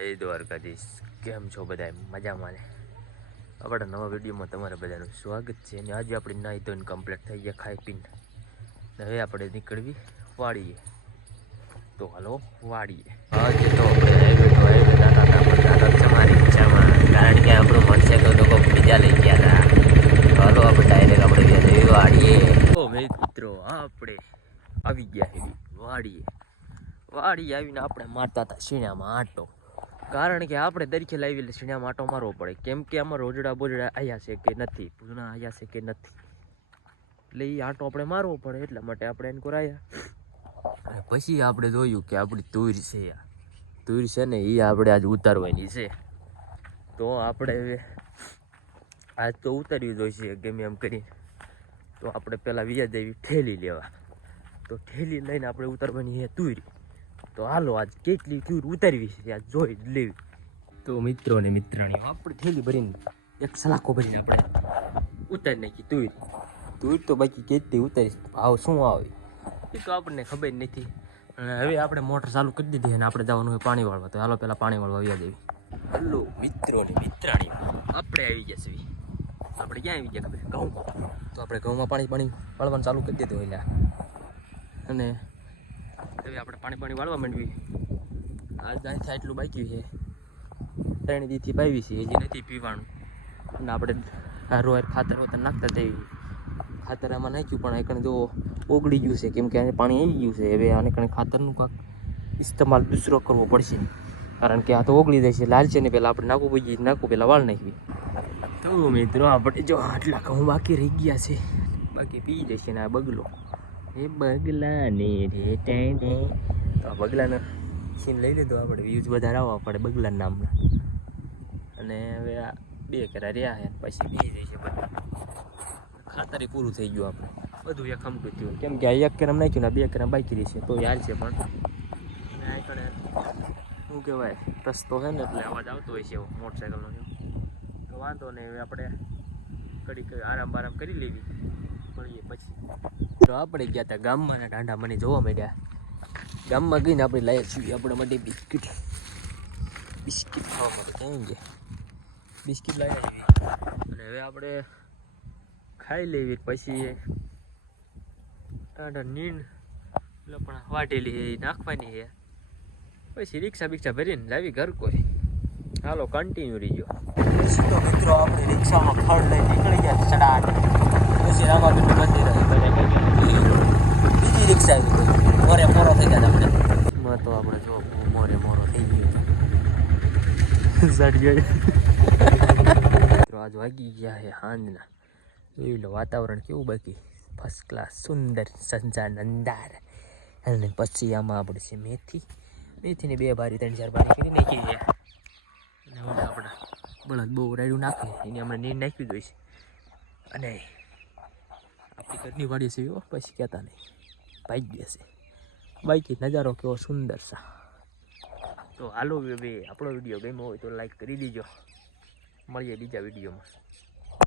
જય દ્વારકાધીશ. કેમ છો બધા? મજામાં ને? આપણા નવા વિડીયોમાં તમારા બધાનું સ્વાગત છે. અને આજે આપણે નાહી ધોઈને કમ્પ્લીટ થઈ ગયા ખાઈ પીને. હવે આપણે નીકળવી વાડીએ. તો હાલો વાડીએ. આજે તો હાઈવે દાદા તમારી ઈચ્છામાં, કારણ કે આપણું મોટરસાઇકલ તો કોઈ બીજા લઈ ગયા હતા. હાલો આપણે ડાયરેક્ટ આપણે જઈએ વાડીએ. તો મિત્રો આપણે આવી ગયા છે વાડીએ. વાડી આવીને આપણે મારતા હતા શીણામાં આંટો, કારણ કે આપણે દરખે લાવી એટલે શીણામાં આંટો મારવો પડે, કેમ કે આમાં રોજડા બોજડા આવ્યા છે કે નથી, પૂજણા આવ્યા છે કે નથી, એટલે એ આંટો આપણે મારવો પડે. એટલા માટે આપણે એને કરાયા. અને પછી આપણે જોયું કે આપણી તુર છે ને એ આપણે આજ ઉતારવાની છે. તો આપણે હવે આજ તો ઉતારવી જોઈશે ગમે એમ કરીને. તો આપણે પહેલાં વ્યાજ આવી ઠેલી લેવા. તો ઠેલી લઈને આપણે ઉતારવાની છે તુર. તો હાલો આજ કેટલી તુર ઉતારવી છે આજ જોઈ લેવી. તો મિત્રો ને મિત્રાણીઓ, આપણે થેલી ભરીને એક સલાખો ભરીને આપણે ઉતારી નાખી તુર તો બાકી કેટલી ઉતારી ભાવ શું આવે એ તો આપણને ખબર નથી. અને હવે આપણે મોટર ચાલુ કરી દીધી અને આપણે જવાનું હોય પાણી વાળવા. તો હાલો પહેલાં પાણી વાળવા આવ્યા દેવી. હલો મિત્રો ને મિત્રાણીઓ, આપણે આવી ગયા છીએ. આપણે ક્યાં આવી ગયા ખબર? ઘઉં. તો આપણે ઘઉંમાં પાણી વાળવાનું ચાલુ કરી દીધું એટલે. અને હવે આપણે પાણી વાળવા માંડવી. આજ ત્યાંથી આટલું બાકી છે, 3 દીથી પાવી છે, હજી નથી પીવાનું. અને આપણે હાર ખાતર નાખતા તેવી ખાતર આમાં નાખ્યું, પણ એકણ જો ઓગળી ગયું છે, કેમ કે આને પાણી આવી ગયું છે. હવે આને કણે ખાતરનું કાંક ઇસ્તેમાલ દૂસરો કરવો પડશે, કારણ કે આ તો ઓગળી જાય છે. લાલ છે ને પહેલાં આપણે નાખવું પહેલાં વાળ નાખવી. તો મિત્રો આપણે જો આટલા ઘઉં બાકી રહી ગયા છે, બાકી પી જશે ને આ બગલો. એ બગલાને રે ટાણે. તો આ બગલાને સીન લઈ લીધો આપણે, વ્યૂઝ વધારે આવવા પડે બગલાના નામના. અને હવે આ 2 કેરા રહ્યા છે, પછી પી જશે બધા. ખાતર પૂરું થઈ ગયું, આપણે બધું એક ખમતું થયું, કેમ કે આ 1 કેરામ નાખ્યું ને 2 કેરામ બાકી રહેશે તો યાર છે. પણ શું કહેવાય, રસ્તો છે ને એટલે અવાજ આવતો હોય છે એવો મોટરસાઇકલનો. તો વાંધો નહીં, હવે આપણે ઘડીક આરામ કરી લેવી. મળીએ પછી. તો આપણે ગયા હતા ગામમાં, ટાંડા મને જોવા મળ્યા. ગામમાં ગઈને આપણે લાવ્યા છીએ આપણા માટે બિસ્કિટ ખાવા માટે. ક્યાં ગયા બિસ્કિટ લાવ્યા છીએ, અને હવે આપણે ખાઈ લેવી. પછી ટાંડા નીણ પણ વાટેલી નાખવાની છે. પછી રિક્ષા ભરીને લાવી ઘર કોઈ. હાલો કન્ટિન્યુ રહી ગયો. તો મિત્રો આપણે રિક્ષામાં ખડ લઈ નીકળી ગયા ચડાટ. પછી રામાપીરનું મંદિર બીજી રિક્ષા આવી ગઈ. મોરો થઈ ગયા આપણે. તો આપણે જો મોરો થઈ ગયો સડી ગયો. આજ વાગી ગયા છે સાંજના. એવું વાતાવરણ કેવું બાકી ફર્સ્ટ ક્લાસ સુંદર સંજાનંદાર. અને પછી આમાં આપણે છે મેથીને 2 બારી 3-4 બારી કરી નાખી છે. અને હવે આપણા બળદ બહુ રાયડું નાખે એની આપણે નીર નાખવી જ હોય છે. અને આપણી ઘરની વાડી છે એવો, પછી કહેતા નહીં ભાઈ છે. બાકી નજારો કેવો સુંદર છે. તો હાલો હવે આપણો વિડીયો ગમ્યો હોય તો લાઈક કરી દીજો. મળીએ બીજા વિડીયોમાં.